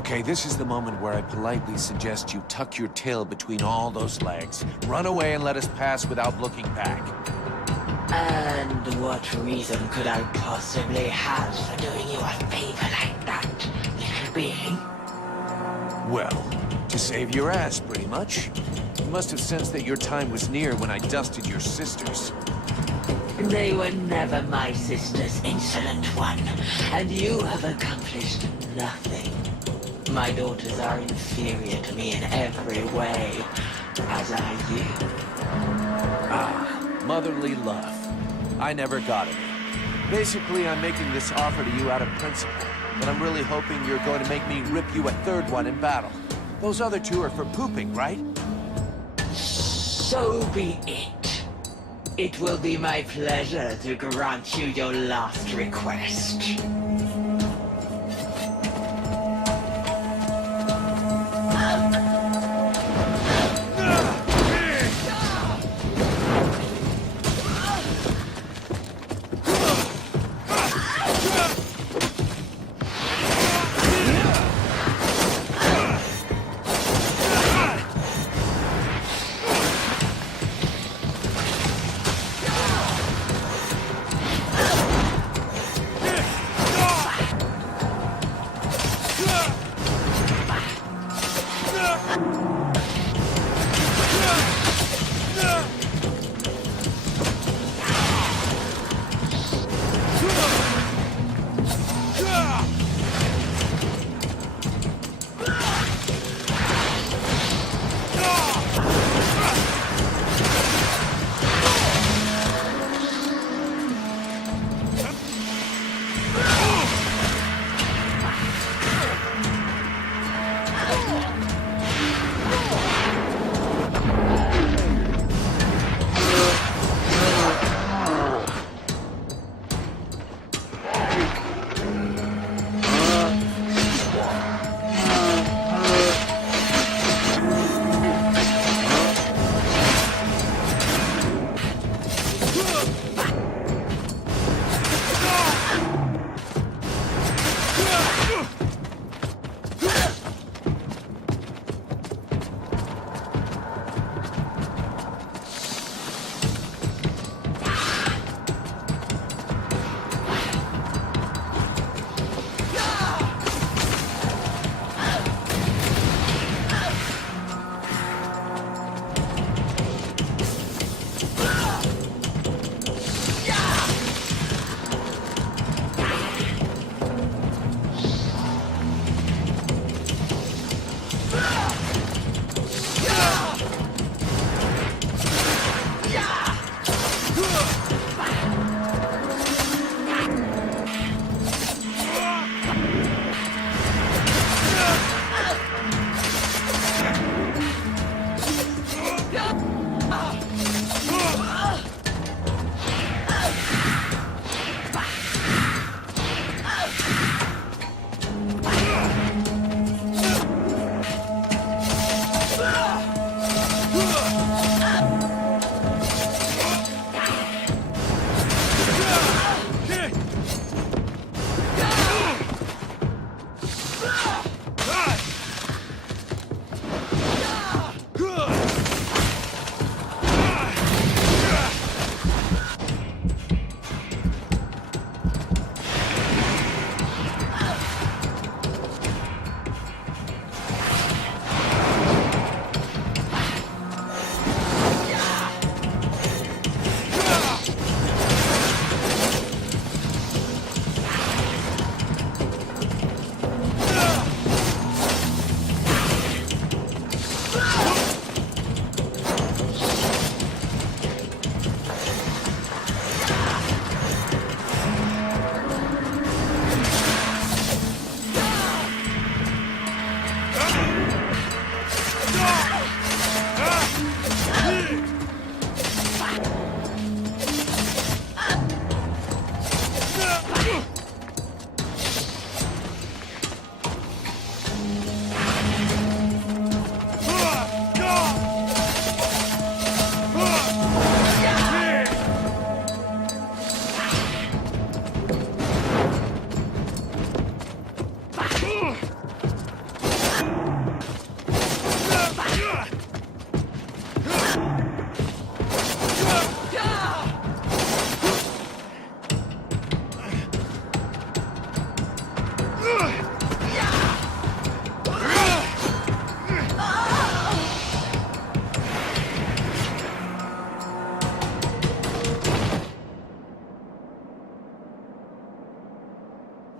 Okay, this is the moment where I politely suggest you tuck your tail between all those legs. Run away and let us pass without looking back. And what reason could I possibly have for doing you a favor like that, little being? Well, to save your ass, pretty much. You must have sensed that your time was near when I dusted your sisters. They were never my sisters, insolent one, and you have accomplished nothing. My daughters are inferior to me in every way, as are you. Ah, motherly love. I never got it. Basically, I'm making this offer to you out of principle, but I'm really hoping you're going to make me rip you a third one in battle. Those other two are for pooping, right? So be it. It will be my pleasure to grant you your last request.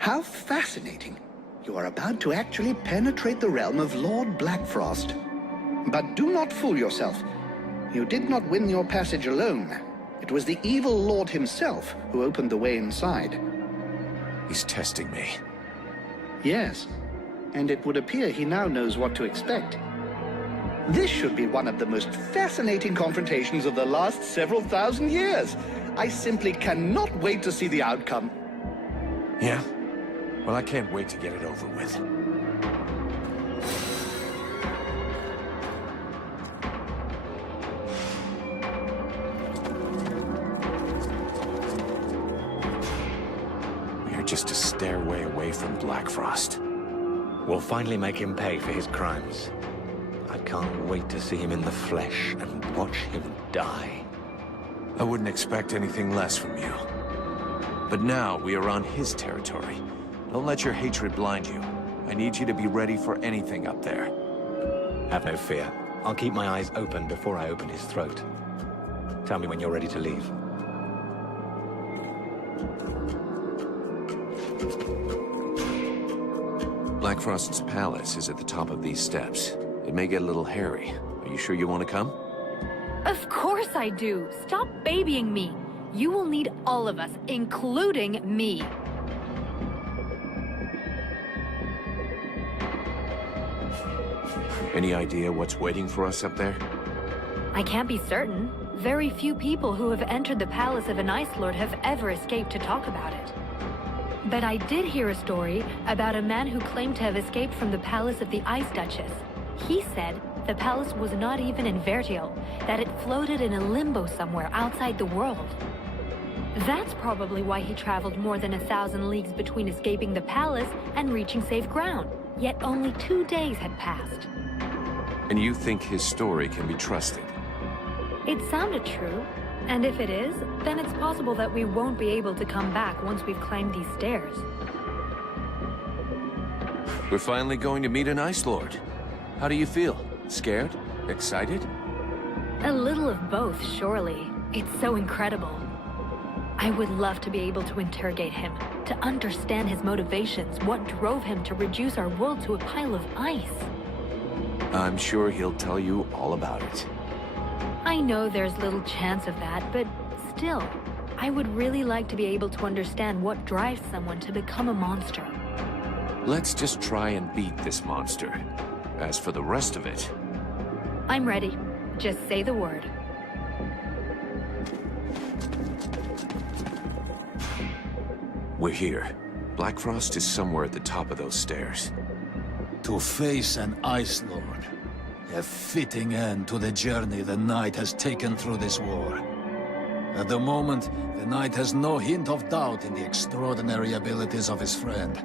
How fascinating. You are about to actually penetrate the realm of Lord Blackfrost. But do not fool yourself. You did not win your passage alone. It was the evil Lord himself who opened the way inside. He's testing me. Yes, and it would appear he now knows what to expect. This should be one of the most fascinating confrontations of the last several thousand years. I simply cannot wait to see the outcome. Yeah? Well, I can't wait to get it over with. We're just a stairway away from Blackfrost. We'll finally make him pay for his crimes. I can't wait to see him in the flesh and watch him die. I wouldn't expect anything less from you. But now we are on his territory. Don't let your hatred blind you. I need you to be ready for anything up there. Have no fear. I'll keep my eyes open before I open his throat. Tell me when you're ready to leave. Blackfrost's palace is at the top of these steps. It may get a little hairy. Are you sure you want to come? Of course I do. Stop babying me. You will need all of us, including me. Any idea what's waiting for us up there? I can't be certain. Very few people who have entered the palace of an Ice Lord have ever escaped to talk about it. But I did hear a story about a man who claimed to have escaped from the palace of the Ice Duchess. He said the palace was not even in Vertial, that it floated in a limbo somewhere outside the world. That's probably why he traveled more than 1,000 leagues between escaping the palace and reaching safe ground. Yet only 2 days had passed. And you think his story can be trusted? It sounded true. And if it is, then it's possible that we won't be able to come back once we've climbed these stairs. We're finally going to meet an Ice Lord. How do you feel? Scared? Excited? A little of both, surely. It's so incredible. I would love to be able to interrogate him, to understand his motivations, what drove him to reduce our world to a pile of ice. I'm sure he'll tell you all about it. I know there's little chance of that, but still, I would really like to be able to understand what drives someone to become a monster. Let's just try and beat this monster. As for the rest of it... I'm ready. Just say the word. We're here. Blackfrost is somewhere at the top of those stairs. To face an Ice Lord. A fitting end to the journey the Knight has taken through this war. At the moment, the Knight has no hint of doubt in the extraordinary abilities of his friend.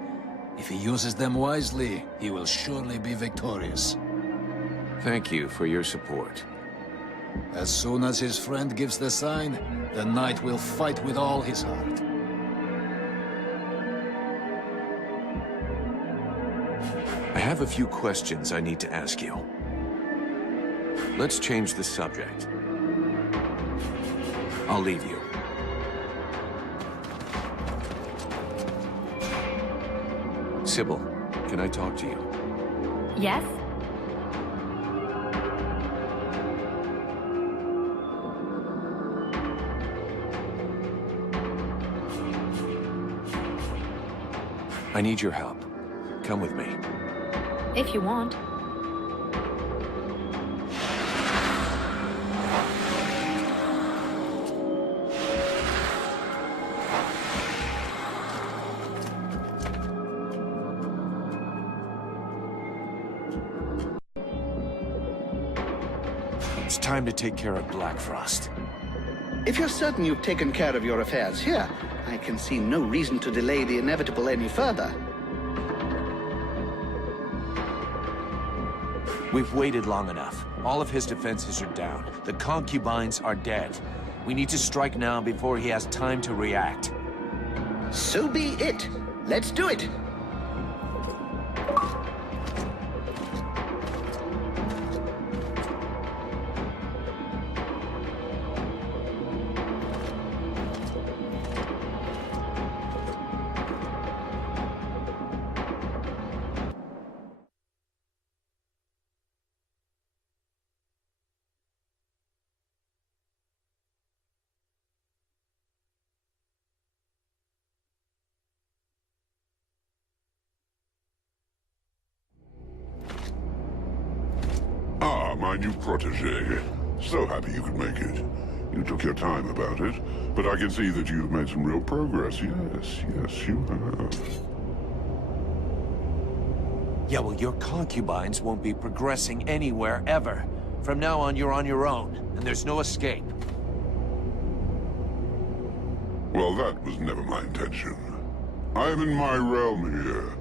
If he uses them wisely, he will surely be victorious. Thank you for your support. As soon as his friend gives the sign, the Knight will fight with all his heart. I have a few questions I need to ask you. Let's change the subject. I'll leave you. Sybil, can I talk to you? Yes? I need your help. Come with me. If you want. It's time to take care of Blackfrost. If you're certain you've taken care of your affairs here, I can see no reason to delay the inevitable any further. We've waited long enough. All of his defenses are down. The concubines are dead. We need to strike now before he has time to react. So be it. Let's do it. my new protege. So happy you could make it. You took your time about it, but I can see that you've made some real progress. Yes, you have. Yeah, well, your concubines won't be progressing anywhere ever. From now on, you're on your own, and there's no escape. Well, that was never my intention. I am in my realm here.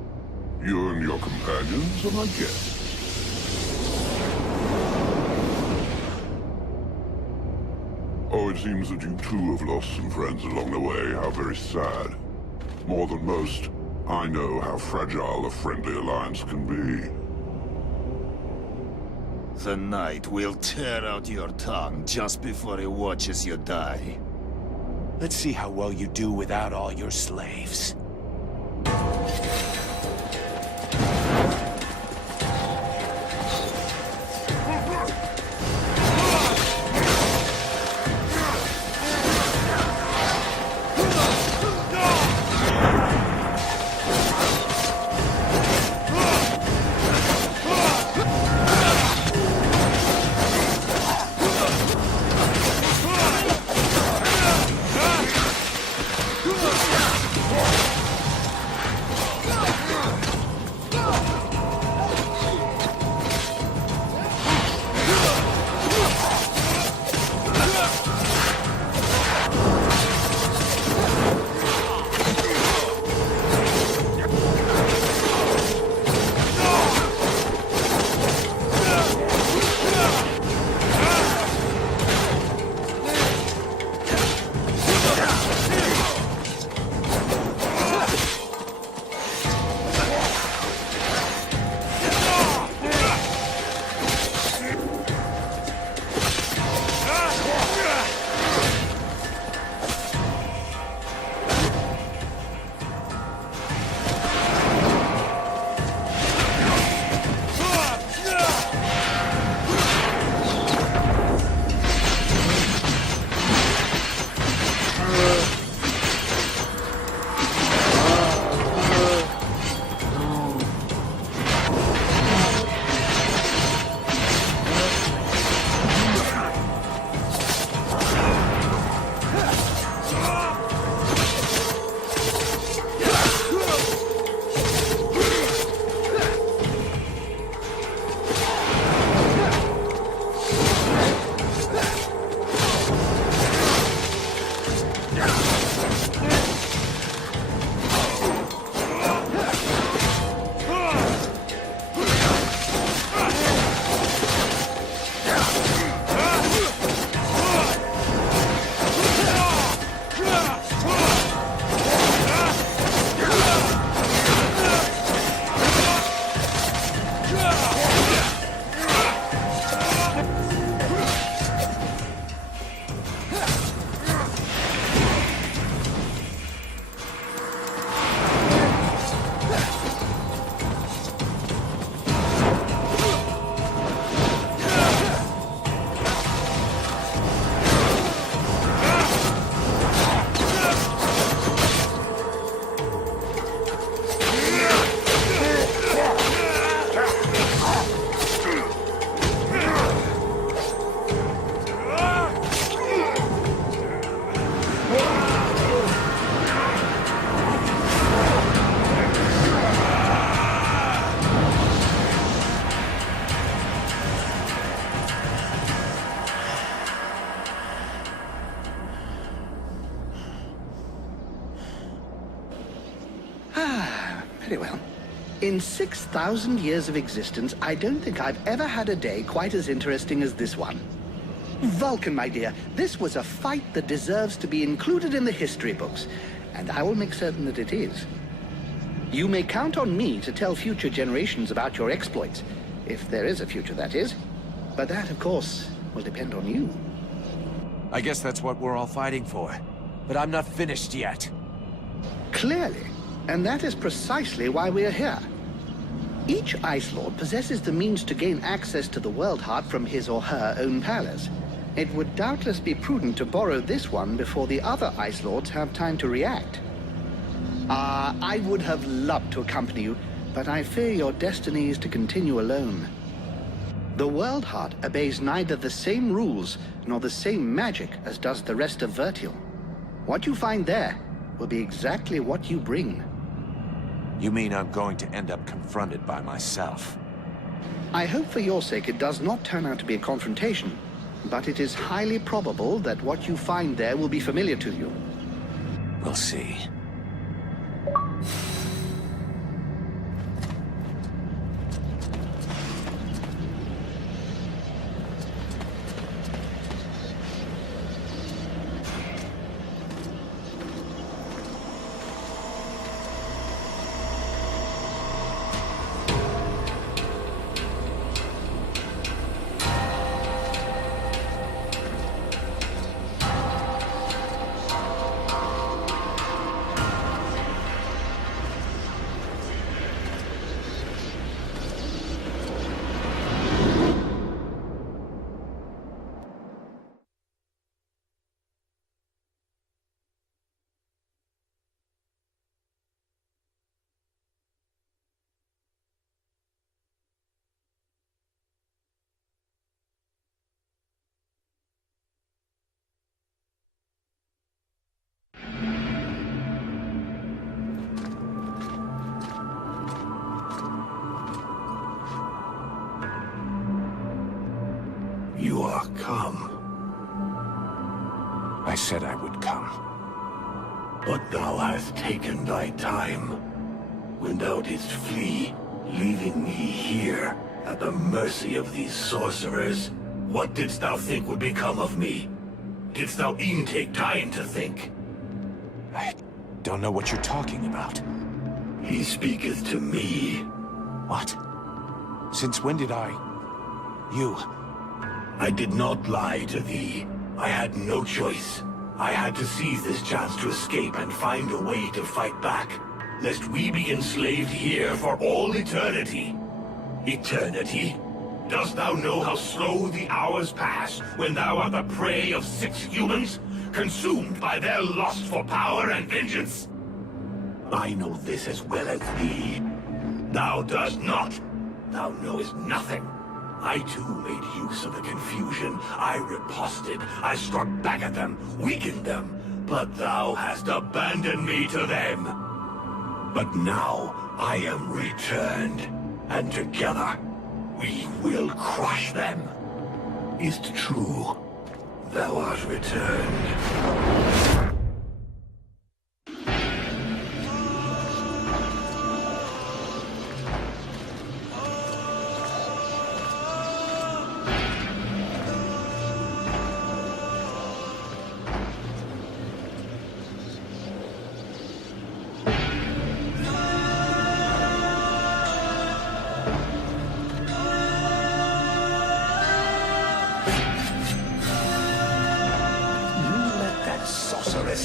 You and your companions are my guests. Oh, it seems that you too have lost some friends along the way. How very sad. More than most, I know how fragile a friendly alliance can be. The Knight will tear out your tongue just before he watches you die. Let's see how well you do without all your slaves. Very well. In 6,000 years of existence, I don't think I've ever had a day quite as interesting as this one. Vulcan, my dear, this was a fight that deserves to be included in the history books, and I will make certain that it is. You may count on me to tell future generations about your exploits, if there is a future, that is. But that, of course, will depend on you. I guess that's what we're all fighting for. But I'm not finished yet. Clearly. And that is precisely why we are here. Each Ice Lord possesses the means to gain access to the World Heart from his or her own palace. It would doubtless be prudent to borrow this one before the other Ice Lords have time to react. I would have loved to accompany you, but I fear your destiny is to continue alone. The World Heart obeys neither the same rules nor the same magic as does the rest of Vertial. What you find there will be exactly what you bring. You mean I'm going to end up confronted by myself? I hope for your sake it does not turn out to be a confrontation, but it is highly probable that what you find there will be familiar to you. We'll see. You are come. I said I would come. But thou hast taken thy time. When thou didst flee, leaving me here, at the mercy of these sorcerers, what didst thou think would become of me? Didst thou e'en take time to think? I don't know what you're talking about. He speaketh to me. What? Since when did I... You... I did not lie to thee. I had no choice. I had to seize this chance to escape and find a way to fight back, lest we be enslaved here for all eternity. Eternity? Dost thou know how slow the hours pass when thou art the prey of 6 humans, consumed by their lust for power and vengeance? I know this as well as thee. Thou dost not. Thou knowest nothing. I too made use of the confusion. I riposted. I struck back at them, weakened them. But thou hast abandoned me to them. But now I am returned, and together we will crush them. Is't true? Thou art returned.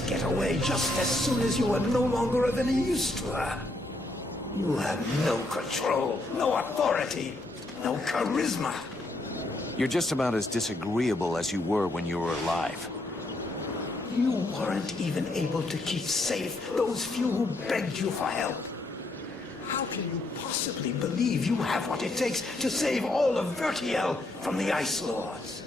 Get away just as soon as you are no longer of any use to her. You have no control, no authority, no charisma. You're just about as disagreeable as you were when you were alive. You weren't even able to keep safe those few who begged you for help. How can you possibly believe you have what it takes to save all of Vertiel from the Ice Lords?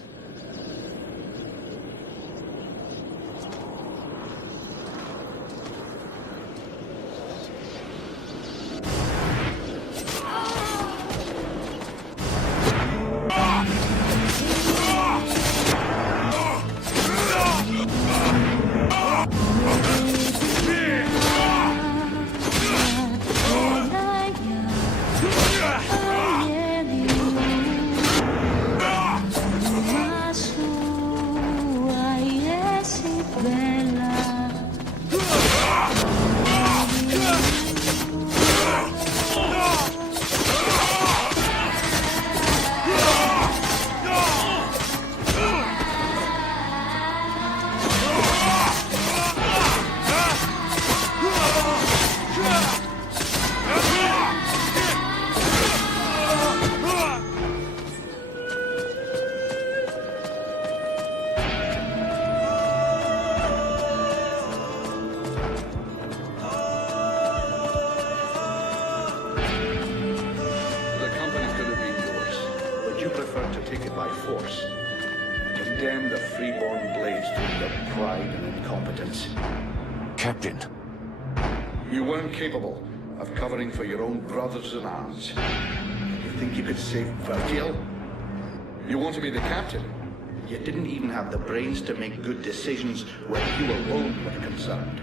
force. Condemn the freeborn blades to your pride and incompetence. Captain. You weren't capable of covering for your own brothers in arms. You think you could save Virgil? You want to be the captain? You didn't even have the brains to make good decisions where you alone were concerned.